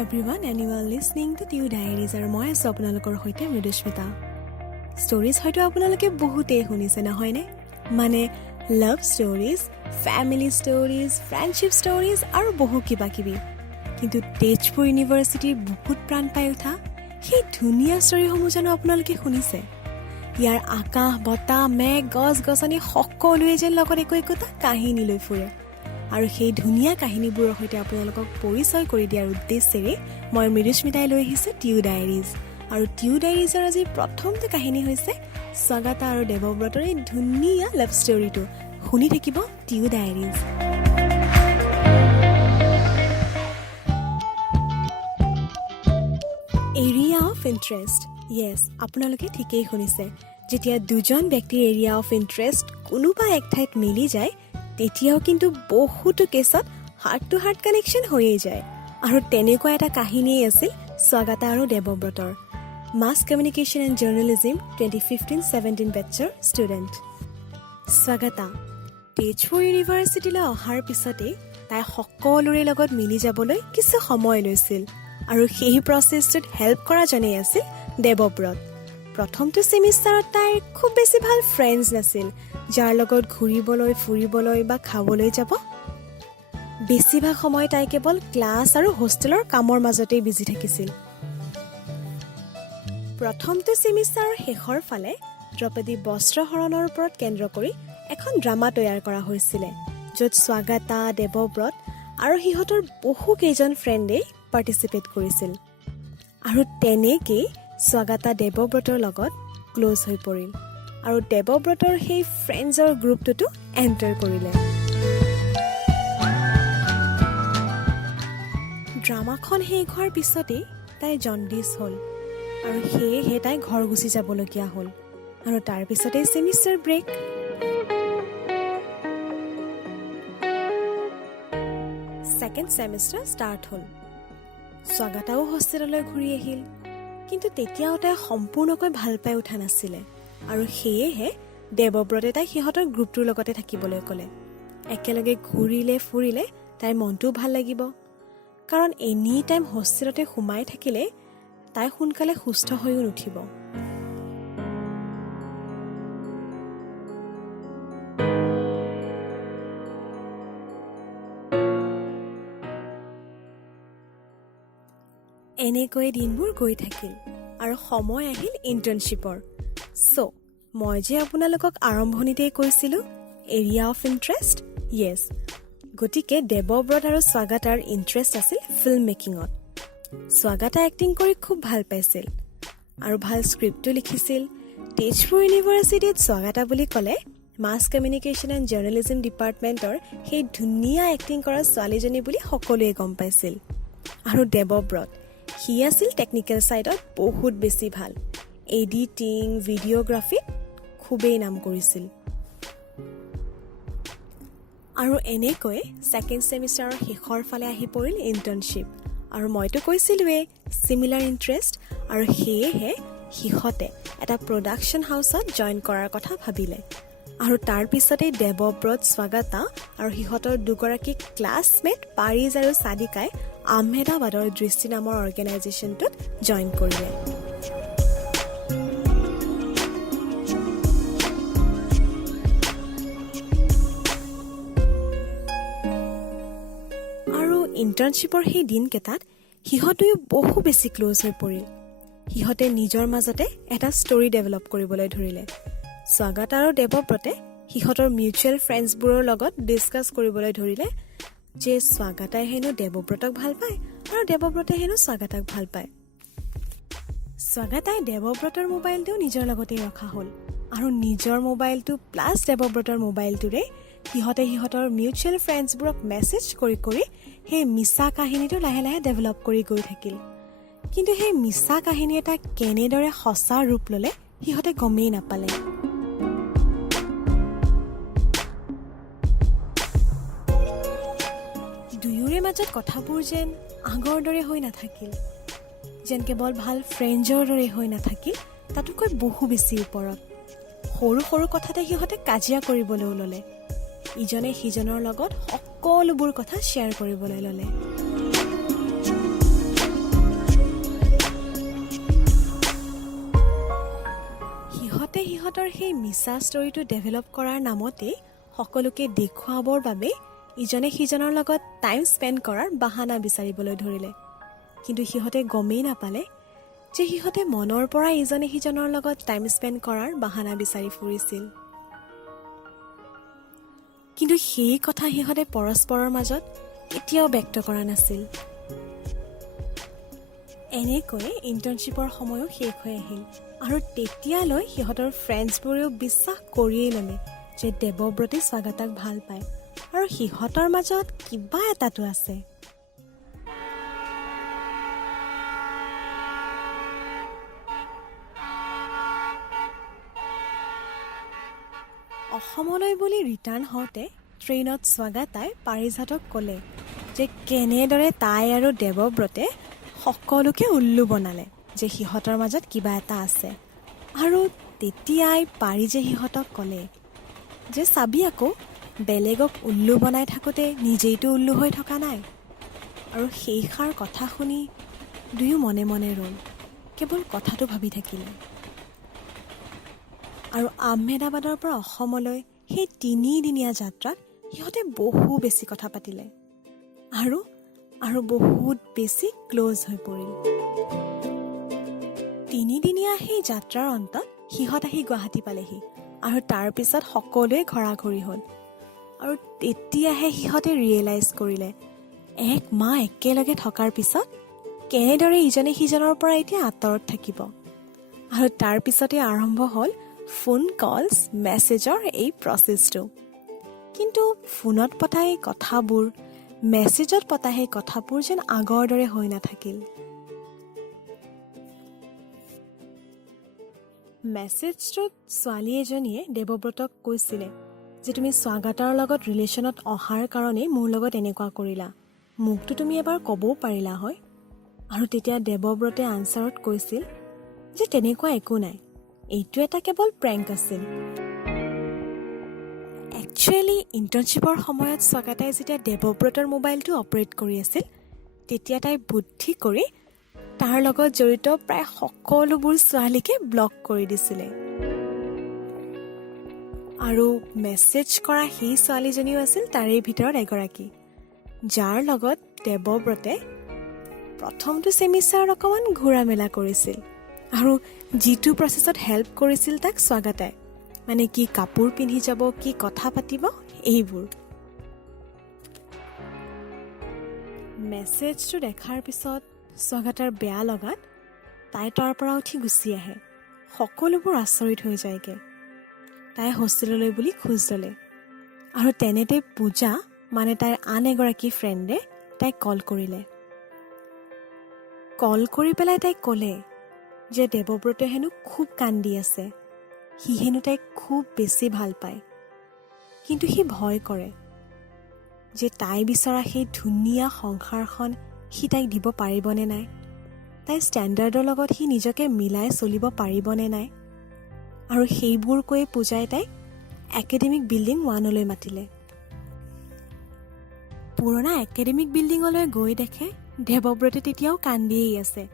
everyone and you are listening to Tiu Diaries আৰু মই আছো আপোনালোকৰ সৈতে মৃদুস্মিতা। ষ্টৰিজ হয়তো আপোনালোকে বহুতেই শুনিছে নহয়নে? মানে love stories, family stories, friendship stories আৰু বহু কিবা কিবি। কিন্তু তেজপুৰ ইউনিভাৰ্চিটিৰ বুকুত প্ৰাণ পাই উঠা সেই ধুনীয়া ষ্টৰিসমূহ জানো আপোনালোকে শুনিছে? ইয়াৰ আকাশ, বতাহ, মেঘ, গছ গছনি সকলোৱে যেন লগত একো একোটা কাহিনী লৈ ফুৰে। আৰু সেই ধুনীয়া কাহিনীবোৰৰ সৈতে আপোনালোকক পৰিচয় কৰি দিয়াৰ উদ্দেশ্যেৰে মই মৃদুস্মিতাই লৈ আহিছোঁ টিউ ডায়েৰিজ। আৰু টিউ ডায়েৰিজৰ আজি প্ৰথমটো কাহিনী হৈছে স্বাগতা আৰু দেৱব্ৰতৰ এই ধুনীয়া লাভ ষ্টৰিটো। শুনি থাকিব TU diaries. Area of interest. Yes, আপোনালোকে ঠিকেই শুনিছে। যেতিয়া দুজন ব্যক্তিৰ এৰিয়া অফ ইণ্টাৰেষ্ট কোনোবা এক ঠাইত মিলি যায় তেতিয়াও কিন্তু বহুতো কেছত হাৰ্ট টু হাৰ্ট কানেকশ্যন হৈয়ে যায়। আৰু তেনেকুৱা এটা কাহিনীয়ে আছিল স্বাগতা আৰু দেৱব্ৰতৰ। মাছ কমিউনিকেশ্যন এণ্ড জাৰ্নেলিজিম 2015-17 বেটছৰ ষ্টুডেণ্ট স্বাগতা তেজপুৰ ইউনিভাৰ্চিটিলৈ অহাৰ পিছতেই তাই সকলোৰে লগত মিলি যাবলৈ কিছু সময় লৈছিল। আৰু সেই প্ৰচেছটোত হেল্প কৰাজনেই আছিল দেৱব্ৰত। প্ৰথমটো ছেমিষ্টাৰত তাইৰ খুব বেছি ভাল ফ্ৰেণ্ডছ নাছিল, যাৰ লগত ঘূৰিবলৈ, ফুৰিবলৈ বা খাবলৈ যাব। বেছিভাগ সময় তাই কেৱল ক্লাছ আৰু হোষ্টেলৰ কামৰ মাজতেই বিজি থাকিছিল। প্ৰথমটো ছেমিষ্টাৰৰ শেষৰ ফালে দ্ৰৌপদী বস্ত্ৰহৰণৰ ওপৰত কেন্দ্ৰ কৰি এখন ড্ৰামা তৈয়াৰ কৰা হৈছিলে, য'ত স্বাগতা, দেৱব্ৰত আৰু সিহঁতৰ বহুকেইজন ফ্ৰেণ্ডেই পাৰ্টিচিপেট কৰিছিল। আৰু তেনেকেই স্বাগতা দেৱব্ৰতৰ লগত ক্ল'জ হৈ পৰিল আৰু দেৱব্ৰতৰ সেই ফ্ৰেণ্ডছৰ গ্ৰুপটোতো এণ্টাৰ কৰিলে। ড্ৰামাখন শেষ হোৱাৰ পিছতেই তাই জণ্ডিছ হ'ল আৰু সেয়েহে তাই ঘৰ গুচি যাবলগীয়া হ'ল। আৰু তাৰপিছতেই semester break. Second semester start হ'ল। স্বাগতাও হোষ্টেললৈ ঘূৰি আহিল, কিন্তু তেতিয়াও তাই সম্পূৰ্ণকৈ ভাল পাই উঠা নাছিলে। আৰু সেয়েহে দেৱব্ৰতে তাই সিহঁতৰ গ্ৰুপটোৰ লগতে থাকিবলৈ ক'লে। একেলগে ঘূৰিলে ফুৰিলে তাইৰ মনটোও ভাল লাগিব, কাৰণ এনি টাইম হোষ্টেলতে সোমাই থাকিলে তাই সোনকালে সুস্থ হৈও নুঠিব। এনেকৈয়ে দিনবোৰ গৈ থাকিল আৰু সময় আহিল ইণ্টাৰ্ণশ্বিপৰ। চ' মই যে আপোনালোকক আৰম্ভণিতেই কৈছিলোঁ এৰিয়া অফ ইণ্টাৰেষ্ট। য়েছ, গতিকে দেৱব্ৰত আৰু স্বাগতাৰ ইণ্টাৰেষ্ট আছিল ফিল্ম মেকিঙত। স্বাগতা এক্টিং কৰি খুব ভাল পাইছিল আৰু ভাল স্ক্ৰিপ্টো লিখিছিল। তেজপুৰ ইউনিভাৰ্চিটিত স্বাগতা বুলি ক'লে মাছ কমিউনিকেশ্যন এণ্ড জাৰ্নেলিজিম ডিপাৰ্টমেণ্টৰ সেই ধুনীয়া এক্টিং কৰা ছোৱালীজনী বুলি সকলোৱে গম পাইছিল। আৰু দেৱব্ৰত, সি আছিল টেকনিকেল ছাইডত বহুত বেছি ভাল। এডিটিং, ভিডিঅ'গ্ৰাফিত খুবেই নাম কৰিছিল। আৰু এনেকৈ ছেকেণ্ড ছেমিষ্টাৰৰ শেষৰ ফালে আহি পৰিল ইণ্টাৰ্ণশ্বিপ। আৰু মইতো কৈছিলোঁৱেই ছিমিলাৰ ইণ্টাৰেষ্ট, আৰু সেয়েহে সিহঁতে এটা প্ৰডাকশ্যন হাউচত জইন কৰাৰ কথা ভাবিলে। আৰু তাৰপিছতেই দেৱব্ৰত, স্বাগতা আৰু সিহঁতৰ দুগৰাকী ক্লাছমেট পাৰিজ আৰু সাদিকাই আহমেদাবাদৰ দৃষ্টি নামৰ অৰ্গেনাইজেশ্যনটোত জইন কৰিলে। আৰু ইণ্টাৰ্ণশ্বিপৰ সেই দিনকেইটাত সিহঁতেও বহু বেছি ক্ল'জ হৈ পৰিল। সিহঁতে নিজৰ মাজতে এটা ষ্টৰি ডেভেলপ কৰিবলৈ ধৰিলে। স্বাগতা আৰু দেৱব্ৰতে সিহঁতৰ মিউচুৱেল ফ্ৰেণ্ডছবোৰৰ লগত ডিছকাছ কৰিবলৈ ধৰিলে যে স্বাগতাই হেনো দেৱব্ৰতক ভাল পায় আৰু দেৱব্ৰতে হেনো স্বাগতাক ভাল পায়। স্বাগতাই দেৱব্ৰতৰ মোবাইলটোও নিজৰ লগতেই ৰখা হ'ল আৰু নিজৰ মোবাইলটো প্লাছ দেৱব্ৰতৰ মোবাইলটোৰে সিহঁতে সিহঁতৰ মিউচুৱেল ফ্ৰেণ্ডছবোৰক মেছেজ কৰি কৰি সেই মিছা কাহিনীটো লাহে লাহে ডেভেলপ কৰি গৈ থাকিল। কিন্তু সেই মিছা কাহিনী এটা কেনেদৰে সঁচা ৰূপ ল'লে সিহঁতে গমেই নাপালে। দুয়োৰে মাজত কথাবোৰ যেন আগৰ দৰে হৈ নাথাকিল, যেন কেৱল ভাল ফ্ৰেণ্ডৰ দৰে হৈ নাথাকিল, তাতোকৈ বহু বেছি ওপৰত। সৰু সৰু কথাতে সিহঁতে কাজিয়া কৰিবলৈও ল'লে। ইজনে সিজনৰ লগত সকলোবোৰ কথা শ্বেয়াৰ কৰিবলৈ ল'লে। সিহঁতে সিহঁতৰ সেই মিছা ষ্টৰিটো ডেভেলপ কৰাৰ নামতেই সকলোকে দেখুৱাবৰ বাবে ইজনে সিজনৰ লগত টাইম স্পেণ্ড কৰাৰ বাহানা বিচাৰিবলৈ ধৰিলে। কিন্তু সিহঁতে গমেই নাপালে যে সিহঁতে মনৰ পৰা ইজনে সিজনৰ লগত টাইম স্পেণ্ড কৰাৰ বাহানা বিচাৰি ফুৰিছিল। কিন্তু সেই কথা সিহঁতে পৰস্পৰৰ মাজত কেতিয়াও ব্যক্ত কৰা নাছিল। এনেকৈয়ে ইণ্টাৰ্ণশ্বিপৰ সময়ো শেষ হৈ আহিল আৰু তেতিয়ালৈ সিহঁতৰ ফ্ৰেণ্ডছবোৰেও বিশ্বাস কৰিয়েই ল'লে যে দেৱব্ৰতে স্বাগতাক ভাল পায় আৰু সিহঁতৰ মাজত কিবা এটাতো আছে। অসমলৈ বুলি ৰিটাৰ্ণ হওঁতে ট্ৰেইনত স্বাগতাই পাৰিজাতক ক'লে যে কেনেদৰে তাই আৰু দেৱব্ৰতে সকলোকে উল্লু বনালে যে সিহঁতৰ মাজত কিবা এটা আছে। আৰু তেতিয়াই পাৰিজে সিহঁতক ক'লে যে চাবি আকৌ বেলেগক উল্লু বনাই থাকোঁতে নিজেইতো উল্লু হৈ থকা নাই। আৰু সেইষাৰ কথা শুনি দুয়ো মনে মনে ৰ'ল, কেৱল কথাটো ভাবি থাকিলে। আৰু আহমেদাবাদৰ পৰা অসমলৈ সেই 3 দিনীয়া যাত্ৰাত সিহঁতে বহু বেছি কথা পাতিলে আৰু বহুত বেছি ক্ল'জ হৈ পৰিল। 3 দিনীয়া সেই যাত্ৰাৰ অন্তত সিহঁত আহি গুৱাহাটী পালেহি আৰু তাৰপিছত সকলোৱে ঘৰাঘৰি হ'ল। আৰু তেতিয়াহে সিহঁতে ৰিয়েলাইজ কৰিলে 1 মাহ একেলগে থকাৰ পিছত কেনেদৰে ইজনে সিজনৰ পৰা এতিয়া আঁতৰত থাকিব। আৰু তাৰপিছতে আৰম্ভ হ'ল ফোন কলছ মেছেজৰ এই প্ৰচেছটো। কিন্তু ফোনত পতা এই কথাবোৰ, মেছেজত পতা সেই কথাবোৰ যেন আগৰ দৰে হৈ নাথাকিল। মেছেজটোত ছোৱালী এজনীয়ে দেৱব্ৰতক কৈছিলে যে তুমি স্বাগতাৰ লগত ৰিলেশ্যনত অহাৰ কাৰণেই মোৰ লগত এনেকুৱা কৰিলা, মোকতো তুমি এবাৰ ক'বও পাৰিলা হয়। আৰু তেতিয়া দেৱব্ৰতে আনচাৰত কৈছিল যে তেনেকুৱা একো নাই, এইটো এটা কেৱল প্ৰেংক আছিল। একচুৱেলি ইণ্টাৰ্ণশ্বিপৰ সময়ত স্বাগতাই যেতিয়া দেৱব্ৰতৰ মোবাইলটো অপাৰেট কৰি আছিল তেতিয়া তাই বুদ্ধি কৰি তাৰ লগত জড়িত প্ৰায় সকলোবোৰ ছোৱালীকে ব্লক কৰি দিছিলে। আৰু মেছেজ কৰা সেই ছোৱালীজনীও আছিল তাৰে ভিতৰত এগৰাকী, যাৰ লগত দেৱব্ৰতে প্ৰথমটো ছেমিষ্টাৰত অকণমান ঘূৰা মেলা কৰিছিল আৰু যিটো প্ৰচেছত হেল্প কৰিছিল তাক স্বাগতাই, মানে কি কাপোৰ পিন্ধি যাব, কি কথা পাতিব, এইবোৰ। মেছেজটো দেখাৰ পিছত স্বাগতাৰ বেয়া লগাত তাই তাৰ পৰা উঠি গুচি আহে। সকলোবোৰ আচৰিত হৈ যায়গৈ। তাই হোষ্টেললৈ বুলি খোজ ল'লে আৰু তেনেতে পূজা, মানে তাইৰ আন এগৰাকী ফ্ৰেণ্ডে তাইক কল কৰিলে। কল কৰি পেলাই তাইক ক'লে যে দেৱব্ৰতে হেনো খুব কান্দি আছে, সি হেনো তাইক খুব বেছি ভাল পায়, কিন্তু সি ভয় কৰে যে তাই বিচৰা সেই ধুনীয়া সংসাৰখন সি তাইক দিব পাৰিবনে নাই, তাইৰ ষ্টেণ্ডাৰ্ডৰ লগত সি নিজকে মিলাই চলিব পাৰিবনে নাই। আৰু সেইবোৰ কৈ পূজাই তাইক একাডেমিক বিল্ডিং 1লৈ মাতিলে। পুৰণা একাডেমিক বিল্ডিঙলৈ গৈ দেখে দেৱব্ৰতে তেতিয়াও কান্দিয়েই আছে।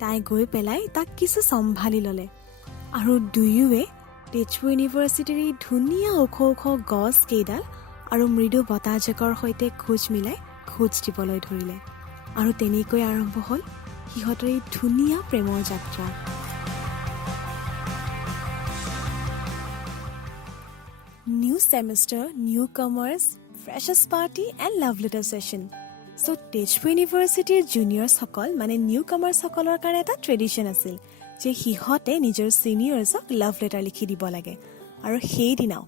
তাই গৈ পেলাই তাক কিছু চম্ভালি ল'লে আৰু দুয়োৱে তেজপুৰ ইউনিভাৰ্চিটিৰ ধুনীয়া ওখ ওখ গছ কেইডাল আৰু মৃদু বতাহজাকৰ সৈতে খোজ মিলাই খোজ দিবলৈ ধৰিলে। আৰু তেনেকৈ আৰম্ভ হ'ল সিহঁতৰ এই ধুনীয়া প্ৰেমৰ যাত্ৰা। New semester, newcomers, freshers party and love letter session. So' Tezpur ইউনিভাৰ্চিটিৰ জুনিয়ৰ্ছসকল, মানে নিউ কামাৰ্ছসকলৰ কাৰণে এটা ট্ৰেডিশ্যন আছিল যে সিহঁতে নিজৰ ছিনিয়ৰ্ছক লাভ লেটাৰ লিখি দিব লাগে। আৰু সেইদিনাও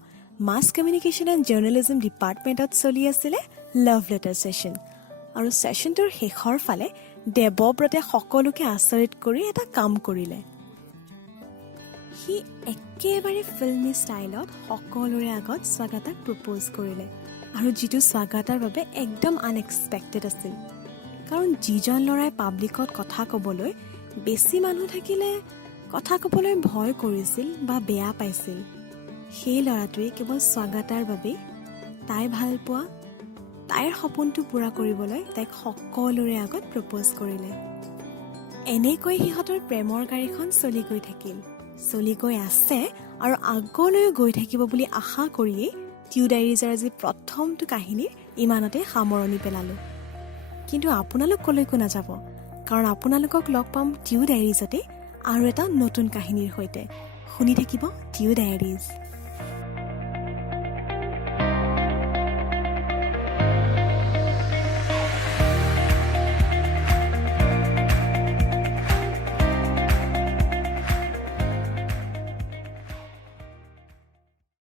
মাছ কমিউনিকেশ্যন এণ্ড জাৰ্নেলিজম ডিপাৰ্টমেণ্টত চলি আছিলে লাভ লেটাৰ ছেশ্যন। আৰু ছেশ্যনটোৰ শেষৰ ফালে দেৱব্ৰতে সকলোকে আচৰিত কৰি এটা কাম কৰিলে। সি একেবাৰে ফিল্মি ষ্টাইলত সকলোৰে আগত স্বাগতাক প্ৰপ'জ কৰিলে, আৰু যিটো স্বাগতাৰ বাবে একদম আনএক্সপেক্টেড আছিল। কাৰণ যিজন ল'ৰাই পাব্লিকত কথা ক'বলৈ বেছি মানুহ থাকিলে কথা ক'বলৈ ভয় কৰিছিল বা বেয়া পাইছিল, সেই ল'ৰাটোৱে কেৱল স্বাগতাৰ বাবেই তাই ভাল পোৱা, তাইৰ সপোনটো পূৰা কৰিবলৈ তাইক সকলোৰে আগত প্ৰপ'জ কৰিলে। এনেকৈ সিহঁতৰ প্ৰেমৰ গাড়ীখন চলি গৈ থাকিল। চলি গৈ আছে আৰু আগলৈ গৈ থাকিব বুলি আশা কৰিয়েই টিউ ডায়েৰিজৰ আজি প্ৰথমটো কাহিনীৰ ইমানতে সামৰণি পেলালোঁ। কিন্তু আপোনালোক কলৈকো নাযাব, কাৰণ আপোনালোকক লগ পাম টিউ ডায়েৰিজতে আৰু এটা নতুন কাহিনীৰ সৈতে। শুনি থাকিব টিউ ডায়েৰিজ।